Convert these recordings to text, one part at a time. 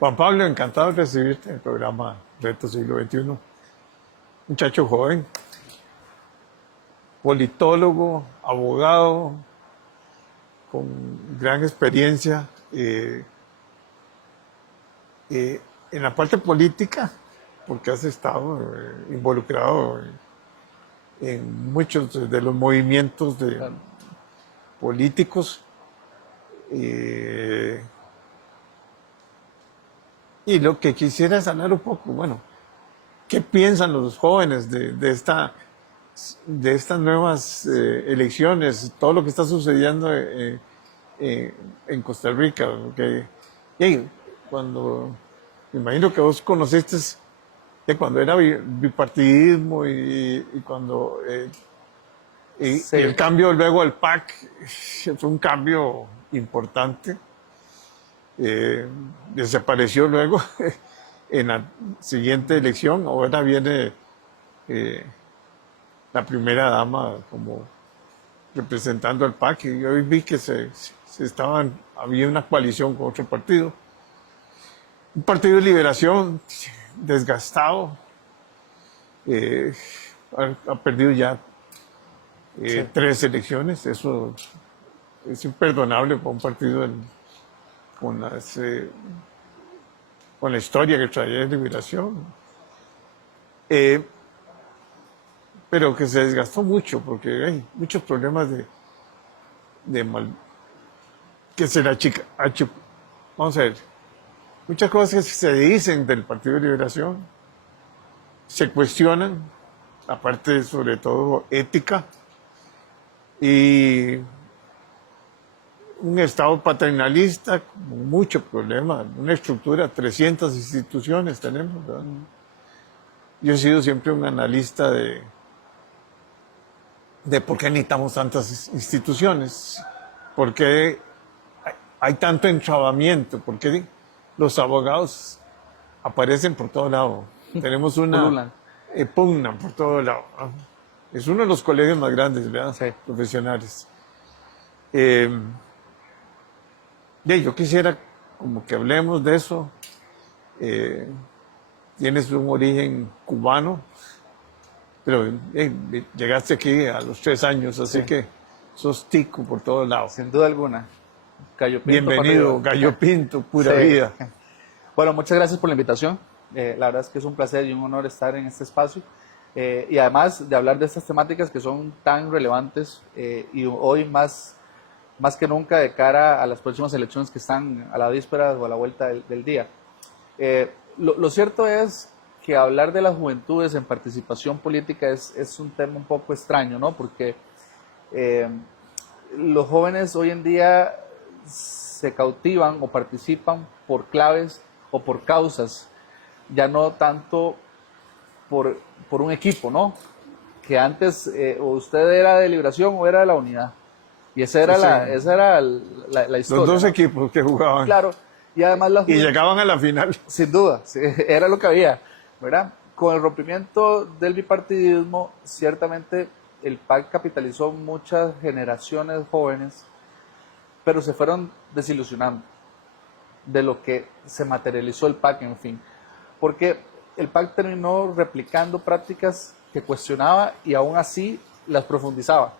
Juan Pablo, encantado de recibirte en el programa Reto Siglo XXI. Muchacho joven, politólogo, abogado, con gran experiencia en la parte política, porque has estado involucrado en muchos de los movimientos políticos. Y lo que quisiera es hablar un poco, bueno, ¿qué piensan los jóvenes de estas nuevas elecciones, todo lo que está sucediendo en Costa Rica? Porque, cuando, me imagino que vos conociste de cuando era bipartidismo y cuando y el cambio luego al PAC fue un cambio importante. Desapareció luego en la siguiente elección. Ahora viene la primera dama como representando al PAC, y yo vi que había una coalición con otro partido, un partido de liberación desgastado, ha perdido ya 3 elecciones. Eso es imperdonable para un partido con la historia que traía de liberación, pero que se desgastó mucho porque hay muchos problemas que se la chica. Vamos a ver, muchas cosas que se dicen del Partido de Liberación se cuestionan, aparte sobre todo ética, y un Estado paternalista con mucho problema, una estructura, 300 instituciones tenemos, ¿verdad? Yo he sido siempre un analista de por qué necesitamos tantas instituciones, por qué hay tanto entrabamiento, por qué los abogados aparecen por todo lado. Tenemos una pugna por todo lado, ¿no? Es uno de los colegios más grandes, ¿verdad? Sí. Profesionales. Yo quisiera como que hablemos de eso. Tienes un origen cubano, pero llegaste aquí a los 3 años, así que sos tico por todos lados. Sin duda alguna. Gallo Pinto. Bienvenido, Gallo Pinto, pura vida. Bueno, muchas gracias por la invitación. La verdad es que es un placer y un honor estar en este espacio. Y además de hablar de estas temáticas que son tan relevantes y hoy más que nunca de cara a las próximas elecciones que están a la víspera o a la vuelta del día. Lo cierto es que hablar de las juventudes en participación política es un tema un poco extraño, ¿no? Porque los jóvenes hoy en día se cautivan o participan por claves o por causas, ya no tanto por un equipo, ¿no? Que antes o usted era de Liberación o era de la Unidad. Y esa era la historia. Los dos, ¿no? equipos que jugaban. Claro. Y además y llegaban a la final. Sin duda, sí, era lo que había, ¿verdad? Con el rompimiento del bipartidismo, ciertamente el PAC capitalizó muchas generaciones jóvenes, pero se fueron desilusionando de lo que se materializó el PAC, en fin. Porque el PAC terminó replicando prácticas que cuestionaba y aún así las profundizaba.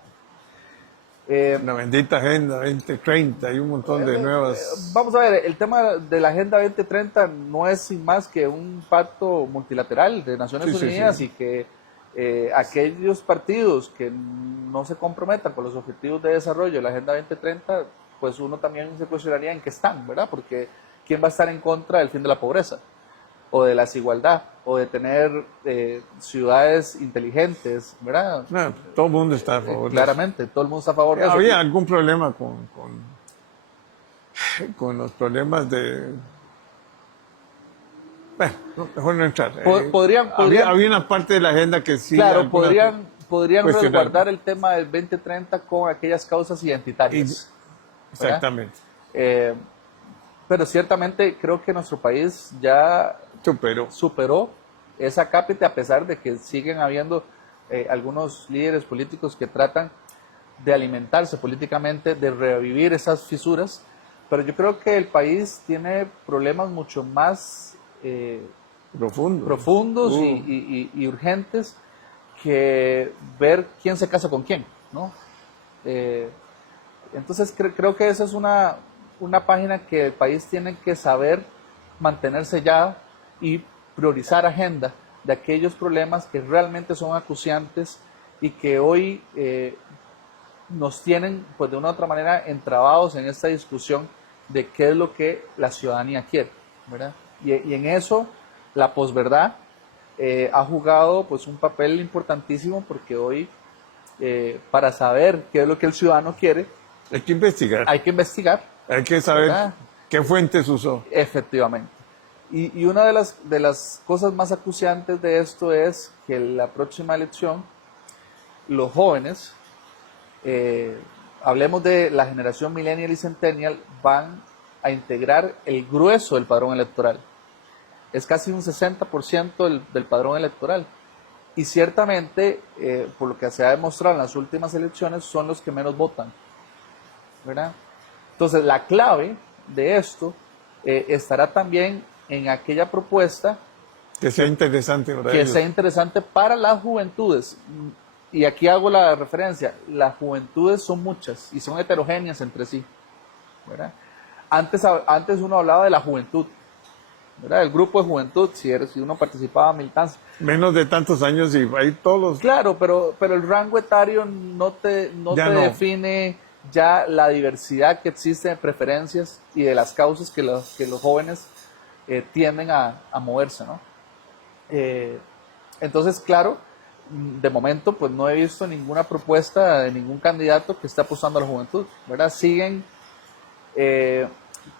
La bendita Agenda 2030 y un montón de nuevas... Vamos a ver, el tema de la Agenda 2030 no es sin más que un pacto multilateral de Naciones Unidas. Y que aquellos partidos que no se comprometan con los objetivos de desarrollo de la Agenda 2030, pues uno también se cuestionaría en qué están, ¿verdad? Porque ¿quién va a estar en contra del fin de la pobreza? O de la desigualdad, o de tener ciudades inteligentes, ¿verdad? No, todo el mundo está a favor. Claramente, todo el mundo está a favor de eso. ¿Había algún problema con los problemas de... Bueno, mejor no entrar. Había una parte de la agenda que sí... Claro, podrían resguardar el tema del 2030 con aquellas causas identitarias. Exactamente. Pero ciertamente creo que nuestro país ya superó esa cápita, a pesar de que siguen habiendo algunos líderes políticos que tratan de alimentarse políticamente, de revivir esas fisuras, pero yo creo que el país tiene problemas mucho más profundos y urgentes que ver quién se casa con quién, ¿no? Entonces creo que esa es una página que el país tiene que saber mantener sellada y priorizar agenda de aquellos problemas que realmente son acuciantes y que hoy nos tienen, pues de una u otra manera, entrabados en esta discusión de qué es lo que la ciudadanía quiere, ¿verdad? Y en eso la posverdad ha jugado pues un papel importantísimo, porque hoy para saber qué es lo que el ciudadano quiere hay que investigar, hay que saber, ¿verdad? Qué fuentes usó. Efectivamente. Y una de las cosas más acuciantes de esto es que la próxima elección, los jóvenes, hablemos de la generación millennial y centennial, van a integrar el grueso del padrón electoral. Es casi un 60% del padrón electoral. Y ciertamente, por lo que se ha demostrado en las últimas elecciones, son los que menos votan, ¿verdad? Entonces, la clave de esto estará también en aquella propuesta que sea interesante para ellos. sea interesante para las juventudes. Y aquí hago la referencia: las juventudes son muchas y son heterogéneas entre sí, ¿verdad? Antes uno hablaba de la juventud, ¿verdad? El grupo de juventud, si uno participaba en militancia. Menos de tantos años y ahí todos. Claro, pero el rango etario no te define ya la diversidad que existe de preferencias y de las causas que los jóvenes tienden a moverse, ¿no? Entonces, claro, de momento pues no he visto ninguna propuesta de ningún candidato que esté apostando a la juventud, ¿verdad? Siguen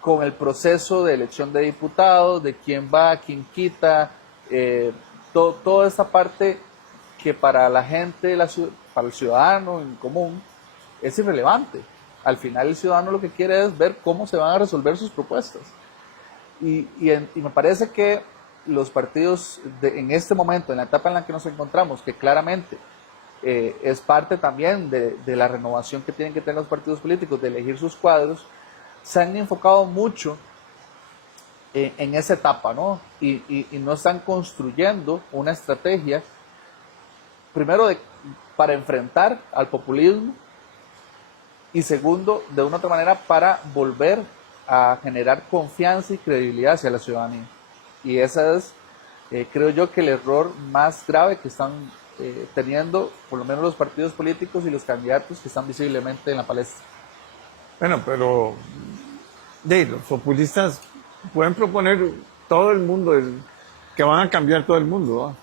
con el proceso de elección de diputados, de quién va, quién quita, toda esa parte que para la gente, para el ciudadano en común, es irrelevante. Al final el ciudadano lo que quiere es ver cómo se van a resolver sus propuestas. Y me parece que los partidos en este momento, en la etapa en la que nos encontramos, que claramente es parte también de la renovación que tienen que tener los partidos políticos, de elegir sus cuadros, se han enfocado mucho en esa etapa, ¿no? Y no están construyendo una estrategia, primero, para enfrentar al populismo, y segundo, de una otra manera, para volver a generar confianza y credibilidad hacia la ciudadanía. Y ese es, creo yo, que el error más grave que están teniendo, por lo menos los partidos políticos y los candidatos que están visiblemente en la palestra. Bueno, pero los populistas pueden proponer todo el mundo, que van a cambiar todo el mundo,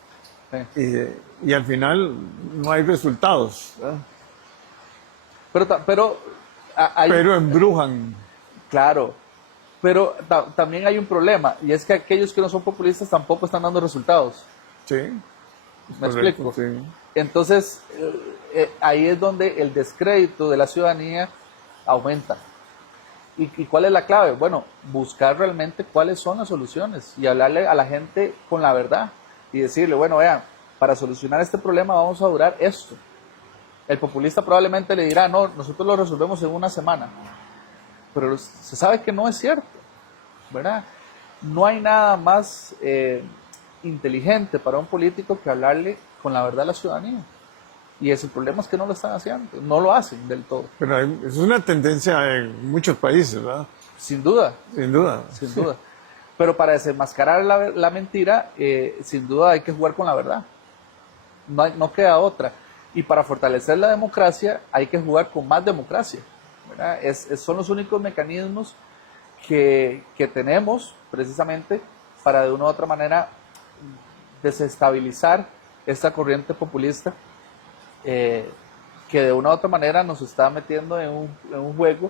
¿no? Sí. Y al final no hay resultados, ¿no? Pero embrujan. Claro, pero también hay un problema, y es que aquellos que no son populistas tampoco están dando resultados. Sí. ¿Me explico? Sí. Entonces, ahí es donde el descrédito de la ciudadanía aumenta. ¿Y cuál es la clave? Bueno, buscar realmente cuáles son las soluciones y hablarle a la gente con la verdad y decirle, bueno, vean, para solucionar este problema vamos a durar esto. El populista probablemente le dirá, no, nosotros lo resolvemos en una semana. Pero se sabe que no es cierto, ¿verdad? No hay nada más inteligente para un político que hablarle con la verdad a la ciudadanía. Y el problema es que no lo están haciendo, no lo hacen del todo. Pero es una tendencia en muchos países, ¿verdad? Sin duda. Sin duda. Sin duda. Pero para desenmascarar la mentira, sin duda hay que jugar con la verdad. No queda otra. Y para fortalecer la democracia hay que jugar con más democracia, ¿verdad? Son los únicos mecanismos que tenemos precisamente para de una u otra manera desestabilizar esta corriente populista que de una u otra manera nos está metiendo en un juego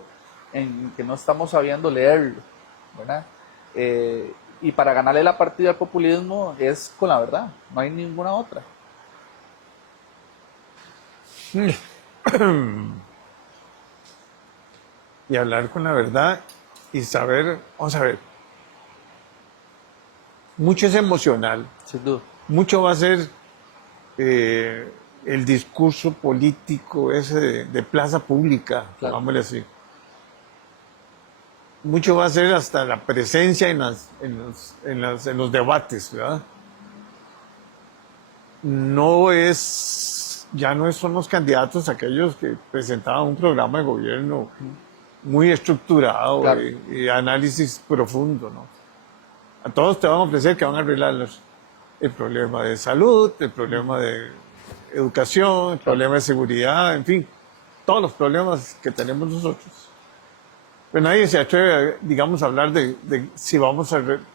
en que no estamos sabiendo leerlo, ¿verdad? Y para ganarle la partida al populismo es con la verdad, no hay ninguna otra. Y hablar con la verdad y saber, vamos a ver, mucho es emocional, sin duda. Mucho va a ser el discurso político ese de plaza pública, claro. Vámonos así. mucho va a ser hasta la presencia en los debates, ¿verdad? Ya no son los candidatos aquellos que presentaban un programa de gobierno muy estructurado, Claro. y análisis profundo, ¿no? A todos te van a ofrecer que van a arreglar el problema de salud, el problema de educación, el problema de seguridad, en fin, todos los problemas que tenemos nosotros. Pero nadie se atreve, digamos, a hablar de si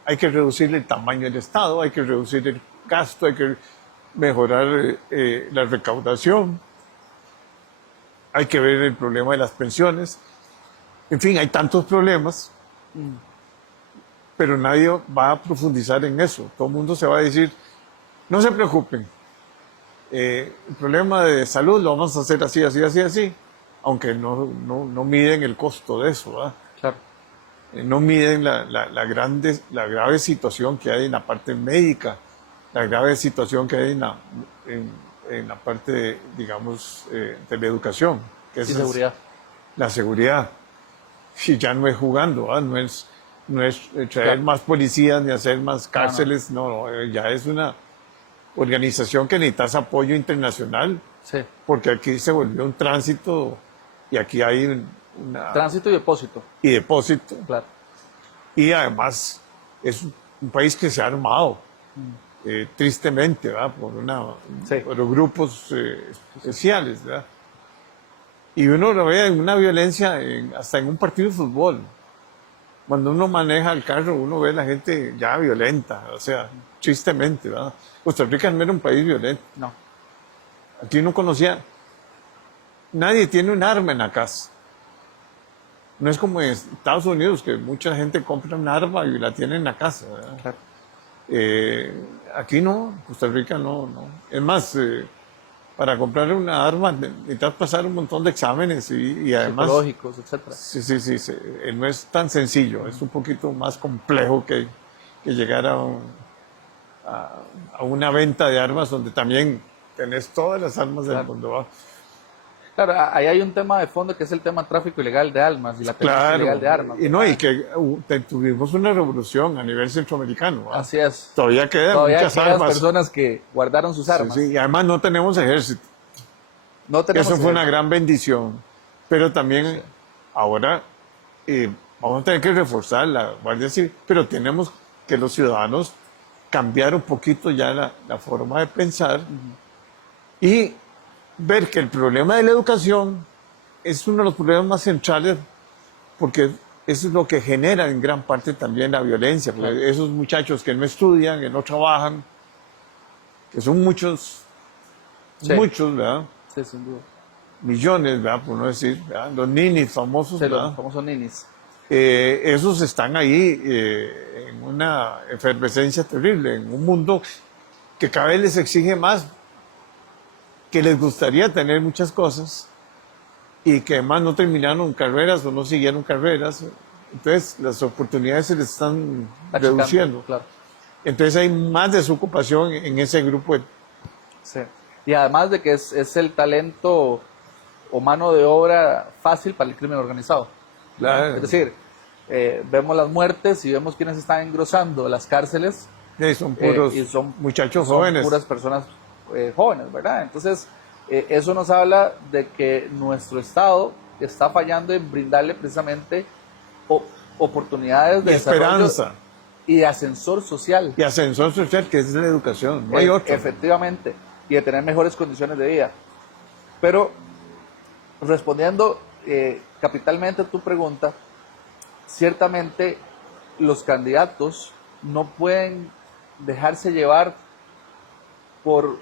hay que reducir el tamaño del Estado, hay que reducir el gasto, hay que mejorar la recaudación, hay que ver el problema de las pensiones. En fin, hay tantos problemas, pero nadie va a profundizar en eso. Todo el mundo se va a decir, no se preocupen, el problema de salud lo vamos a hacer así, así, así, así, aunque no miden el costo de eso, ¿verdad? Claro. No miden la grave situación que hay en la parte médica, la grave situación que hay en la parte, digamos, de la educación. Que Y seguridad. La seguridad. Y ya no es jugando, ¿verdad? No es traer más policías ni hacer más cárceles, no, ya es una organización que necesita apoyo internacional, Sí. porque aquí se volvió un tránsito y aquí hay Tránsito y depósito. y depósito. Claro. Y además es un país que se ha armado, tristemente, ¿verdad? Por grupos especiales, ¿verdad? Y uno lo ve en una violencia hasta en un partido de fútbol. Cuando uno maneja el carro, uno ve a la gente ya violenta, o sea, tristemente, ¿verdad? Costa Rica no era un país violento. No. Aquí uno conocía, nadie tiene un arma en la casa. No es como en Estados Unidos, que mucha gente compra un arma y la tiene en la casa, ¿verdad? Claro. Aquí no, Costa Rica no. Es más, para comprar una arma necesitas pasar un montón de exámenes y además... Psicológicos, etcétera. Sí, no es tan sencillo, es un poquito más complejo que llegar a una venta de armas donde también tenés todas las armas del mundo, ¿va? Claro, ahí hay un tema de fondo que es el tema tráfico ilegal de armas y la tenencia Claro, ilegal de armas. y que tuvimos una revolución a nivel centroamericano, ¿va? Así es. Todavía quedan muchas aquellas armas. personas que guardaron sus armas. Sí, y además no tenemos ejército. No tenemos Eso fue una ejército. gran bendición. Pero también ahora vamos a tener que reforzar la Guardia Civil, pero tenemos que los ciudadanos cambiar un poquito ya la forma de pensar y ver que el problema de la educación es uno de los problemas más centrales, porque eso es lo que genera en gran parte también la violencia, porque Claro. esos muchachos que no estudian, que no trabajan, que son muchos, Sí. muchos, ¿verdad? Sí, sin duda. Millones, ¿verdad? Por no decir, ¿verdad? Los ninis famosos, Sí, ¿verdad? los famosos ninis. Esos están ahí en una efervescencia terrible, en un mundo que cada vez les exige más, que les gustaría tener muchas cosas y que además no terminaron carreras o no siguieron carreras. Entonces las oportunidades se les están Achicando, reduciendo. Claro. Entonces hay más desocupación en ese grupo. Sí. Y además de que es el talento o mano de obra fácil para el crimen organizado. Claro. Es decir, vemos las muertes y vemos quiénes están engrosando las cárceles. Son puros y son muchachos son jóvenes. puras personas jóvenes, ¿verdad? Entonces, eso nos habla de que nuestro Estado está fallando en brindarle precisamente oportunidades de Y desarrollo esperanza. y de ascensor social. Y ascensor social, que es la educación. No hay otro. Efectivamente, y de tener mejores condiciones de vida. Pero, respondiendo capitalmente a tu pregunta, ciertamente los candidatos no pueden dejarse llevar por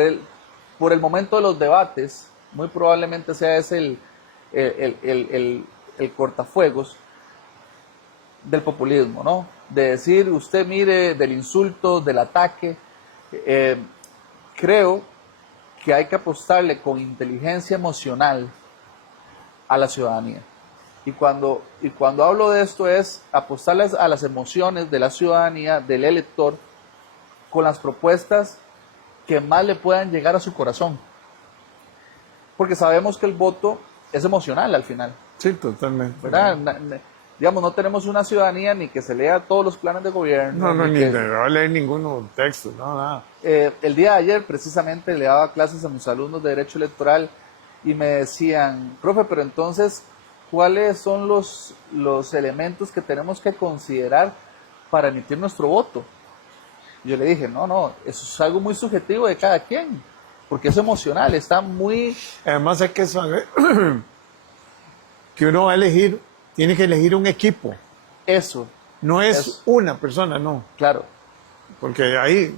el momento de los debates. Muy probablemente sea ese el cortafuegos del populismo, ¿no? De decir, usted mire, del insulto, del ataque. Creo que hay que apostarle con inteligencia emocional a la ciudadanía. Y cuando hablo de esto es apostarles a las emociones de la ciudadanía, del elector, con las propuestas que más le puedan llegar a su corazón. Porque sabemos que el voto es emocional al final, Sí, totalmente. ¿verdad? digamos, no tenemos una ciudadanía ni que se lea todos los planes de gobierno. No, ni que, me va a leer ninguno texto, no, nada. el día de ayer precisamente le daba clases a mis alumnos de Derecho Electoral y me decían, profe, pero entonces, ¿cuáles son los elementos que tenemos que considerar para emitir nuestro voto? Yo le dije, no, eso es algo muy subjetivo de cada quien, porque es emocional, está muy... Además hay que saber que uno va a elegir, tiene que elegir un equipo. Eso. No es Eso. una persona, no. Claro. Porque ahí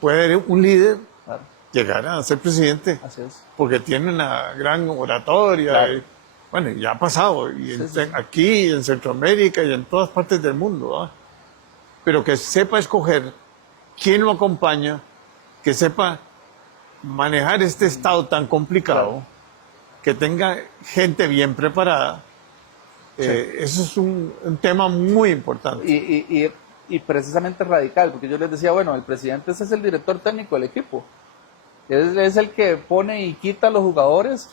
puede un líder Claro. llegar a ser presidente. Así es. Porque tiene una gran oratoria. Claro. Y, bueno, ya ha pasado. Y Sí. aquí, en Centroamérica y en todas partes del mundo. ¿Va? Pero que sepa escoger quién lo acompaña, que sepa manejar este estado tan complicado, Claro. que tenga gente bien preparada. Eso es un tema muy importante. Y precisamente radical, porque yo les decía, bueno, el presidente ese es el director técnico del equipo. Es el que pone y quita a los jugadores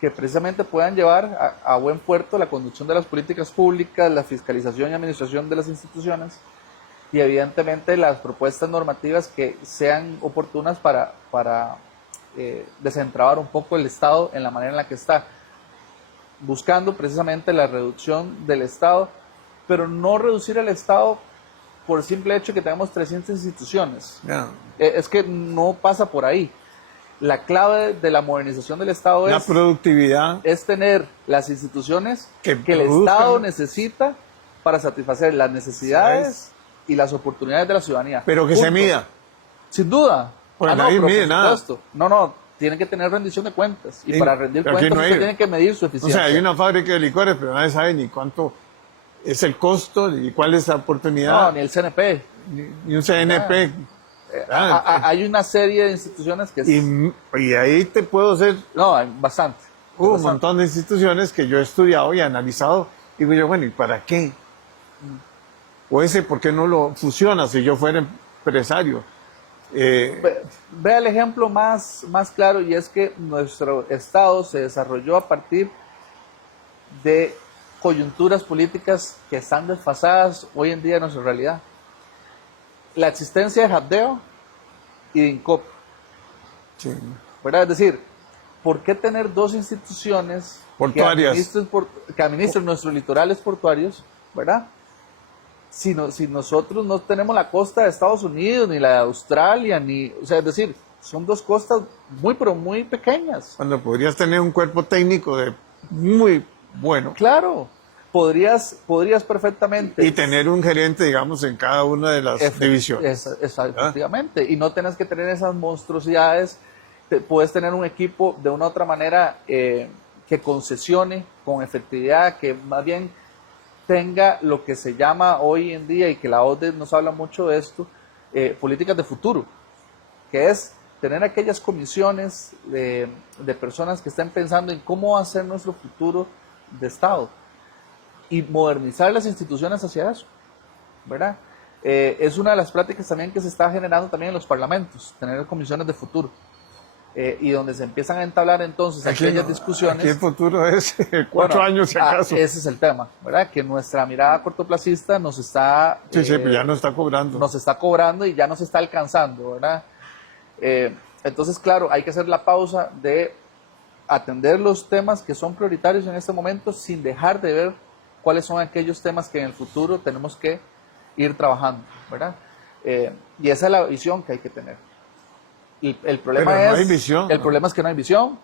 que precisamente puedan llevar a buen puerto la conducción de las políticas públicas, la fiscalización y administración de las instituciones y evidentemente las propuestas normativas que sean oportunas para desentrabar un poco el Estado en la manera en la que está, buscando precisamente la reducción del Estado, pero no reducir el Estado por el simple hecho que tenemos 300 instituciones. Yeah. Es que no pasa por ahí. La clave de la modernización del Estado La productividad. es tener las instituciones Que el produzcan. Estado necesita para satisfacer las necesidades y las oportunidades de la ciudadanía. Pero que Punto. se mida. Sin duda. Pues nadie pero mide por nada. supuesto. No, tienen que tener rendición de cuentas. Y Sí, para rendir pero aquí cuentas no usted hay. tiene que medir su O eficiencia. sea, hay una fábrica de licores, pero nadie sabe ni cuánto es el costo y cuál es la oportunidad. No, ni el CNP. Ni un CNP. Hay una serie de instituciones que... Y ahí te puedo hacer No, hay bastante. un Bastante. montón de instituciones que yo he estudiado y analizado. Y digo yo, bueno, ¿y para qué? O ese, ¿por qué no lo fusiona si yo fuera empresario? Vea el ejemplo más claro, y es que nuestro Estado se desarrolló a partir de coyunturas políticas que están desfasadas hoy en día en nuestra realidad. La existencia de Habdeo y de INCOP, Sí. ¿verdad? Es decir, ¿por qué tener dos instituciones Portuarias. que administren nuestros litorales portuarios, ¿verdad? Si nosotros no tenemos la costa de Estados Unidos, ni la de Australia, o sea, es decir, son dos costas pero muy pequeñas. Cuando podrías tener un cuerpo técnico muy bueno Claro, podrías perfectamente. y tener un gerente, digamos, en cada una de las divisiones. Efectivamente, y no tenés que tener esas monstruosidades. Puedes tener un equipo de una u otra manera que concesione con efectividad, que más bien tenga lo que se llama hoy en día, y que la OCDE nos habla mucho de esto, políticas de futuro, que es tener aquellas comisiones de personas que estén pensando en cómo hacer nuestro futuro de Estado y modernizar las instituciones hacia eso, ¿verdad? Es una de las prácticas también que se está generando también en los parlamentos, tener comisiones de futuro. Y donde se empiezan a entablar entonces aquellas discusiones. Aquí el futuro es 4 años, si acaso. Ese es el tema, ¿verdad? Que nuestra mirada cortoplacista nos está... Sí, pero ya no está cobrando. Nos está cobrando y ya nos está alcanzando, ¿verdad? Entonces, claro, hay que hacer la pausa de atender los temas que son prioritarios en este momento sin dejar de ver cuáles son aquellos temas que en el futuro tenemos que ir trabajando, ¿verdad? Y esa es la visión que hay que tener. Y el problema Pero no hay visión, el ¿no? problema es que no hay visión,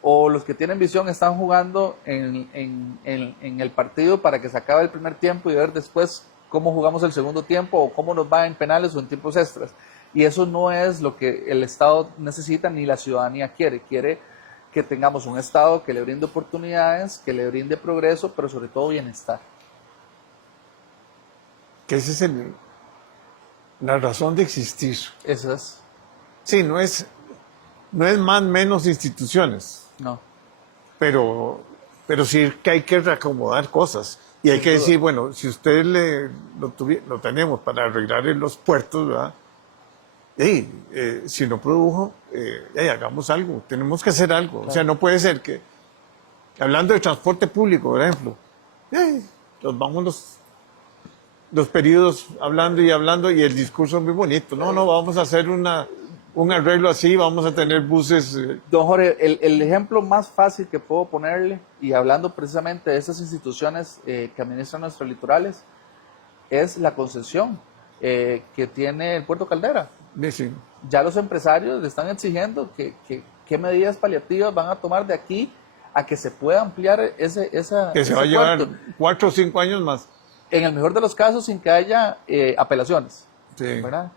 o los que tienen visión están jugando en el partido para que se acabe el primer tiempo y ver después cómo jugamos el segundo tiempo o cómo nos va en penales o en tiempos extras. Y eso no es lo que el Estado necesita ni la ciudadanía quiere. Quiere que tengamos un Estado que le brinde oportunidades, que le brinde progreso, pero sobre todo bienestar. Que esa es la razón de existir. Eso es. Sí, no es más menos instituciones, No. pero sí que hay que reacomodar cosas. Y hay Sin que duda. decir, bueno, si usted lo tenemos para arreglar en los puertos, ¿verdad? Si no produjo, hagamos algo, tenemos que hacer algo. Claro. O sea, no puede ser que, hablando de transporte público, por ejemplo, nos vamos los periodos hablando y el discurso es muy bonito. No, vamos a hacer un arreglo así, vamos a tener buses. Don Jorge, el ejemplo más fácil que puedo ponerle, y hablando precisamente de esas instituciones que administran nuestros litorales, es la concesión que tiene el Puerto Caldera. Sí. Ya los empresarios le están exigiendo qué medidas paliativas van a tomar de aquí a que se pueda ampliar esa que se va a llevar 4 o 5 años más. En el mejor de los casos, sin que haya apelaciones. Sí. ¿Verdad?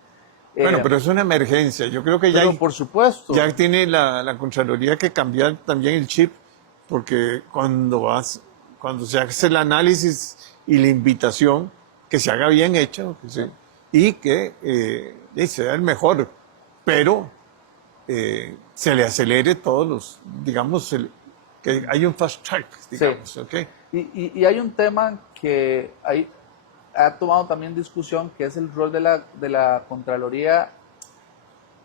Bueno, pero es una emergencia. Yo creo que ya, por supuesto. Ya tiene la Contraloría que cambiar también el chip, porque cuando se hace el análisis y la invitación, que se haga bien hecho y que sea el mejor, pero se le acelere todos los, digamos, que hay un fast track, digamos, sí. ¿okay? Y hay un tema que ha tomado también discusión, que es el rol de la Contraloría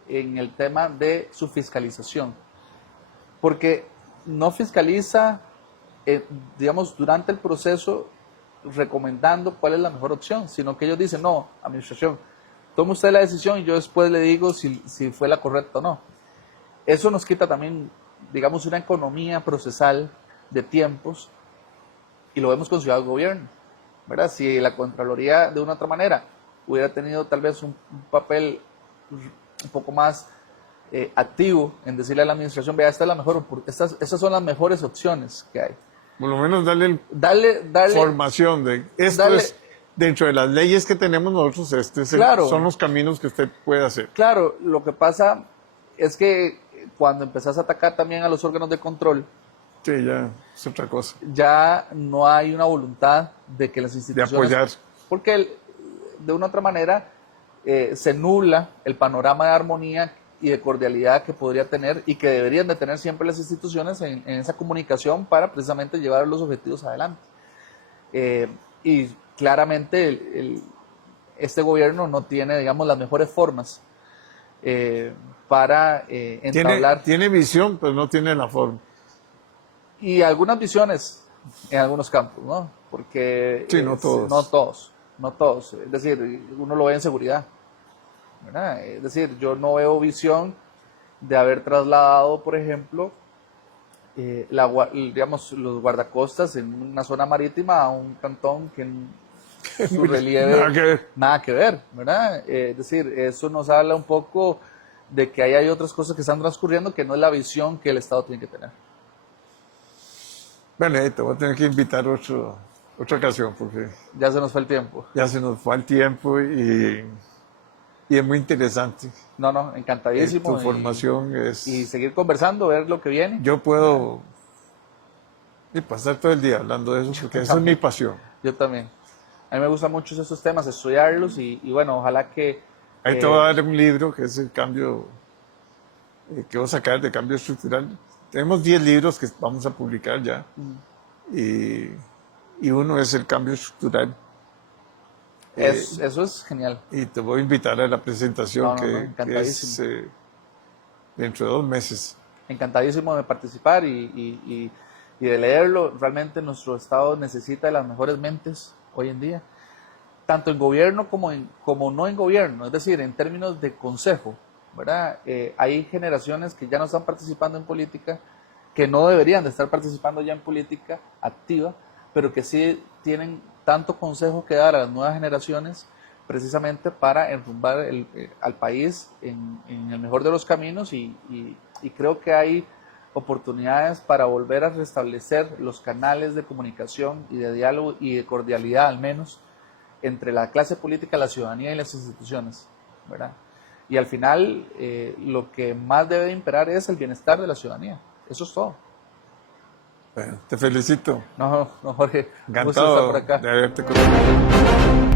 en el tema de su fiscalización. Porque no fiscaliza, digamos, durante el proceso recomendando cuál es la mejor opción, sino que ellos dicen, no, administración, tome usted la decisión y yo después le digo si fue la correcta o no. Eso nos quita también, digamos, una economía procesal de tiempos, y lo vemos con Ciudad Gobierno, ¿verdad? Si la Contraloría de una otra manera hubiera tenido tal vez un papel un poco más activo en decirle a la administración, vea, esta es la mejor, estas son las mejores opciones que hay. Por lo menos darle formación de esto es dentro de las leyes que tenemos nosotros, son los caminos que usted puede hacer. Claro, lo que pasa es que cuando empezás a atacar también a los órganos de control, sí, ya es otra cosa. Ya no hay una voluntad de que las instituciones... De apoyar. Porque de una otra manera se nubla el panorama de armonía y de cordialidad que podría tener y que deberían de tener siempre las instituciones en esa comunicación para precisamente llevar los objetivos adelante. Y claramente este gobierno no tiene, digamos, las mejores formas para entablar... Tiene visión, pero no tiene la forma. Y algunas visiones en algunos campos, ¿no? Porque sí, no todos. Es decir, uno lo ve en seguridad, ¿verdad? Es decir, yo no veo visión de haber trasladado, por ejemplo, digamos, los guardacostas en una zona marítima a un cantón que en su relieve nada que ver, ¿verdad? Es decir, eso nos habla un poco de que ahí hay otras cosas que están transcurriendo que no es la visión que el Estado tiene que tener. Bueno, te voy a tener que invitar otra ocasión porque... Ya se nos fue el tiempo. Ya se nos fue el tiempo y es muy interesante. No, encantadísimo. Tu formación es... Y seguir conversando, ver lo que viene. Yo puedo pasar todo el día hablando de eso porque esa es mi pasión. Yo también. A mí me gustan mucho esos temas, estudiarlos y bueno, ojalá que... Ahí te voy a dar un libro que es el cambio que voy a sacar de cambio estructural. Tenemos 10 libros que vamos a publicar ya y uno es el cambio estructural. Eso es genial. Y te voy a invitar a la presentación que es dentro de 2 meses. Encantadísimo de participar y de leerlo. Realmente nuestro Estado necesita de las mejores mentes hoy en día, tanto en gobierno como no en gobierno, es decir, en términos de consejo, ¿verdad? Hay generaciones que ya no están participando en política, que no deberían de estar participando ya en política activa, pero que sí tienen tanto consejo que dar a las nuevas generaciones precisamente para enrumbar al país en el mejor de los caminos y creo que hay oportunidades para volver a restablecer los canales de comunicación y de diálogo y de cordialidad al menos entre la clase política, la ciudadanía y las instituciones, ¿verdad? Y al final lo que más debe imperar es el bienestar de la ciudadanía. Eso es todo. Bueno, te felicito. No, Jorge. Encantado por acá. de haberte conocido.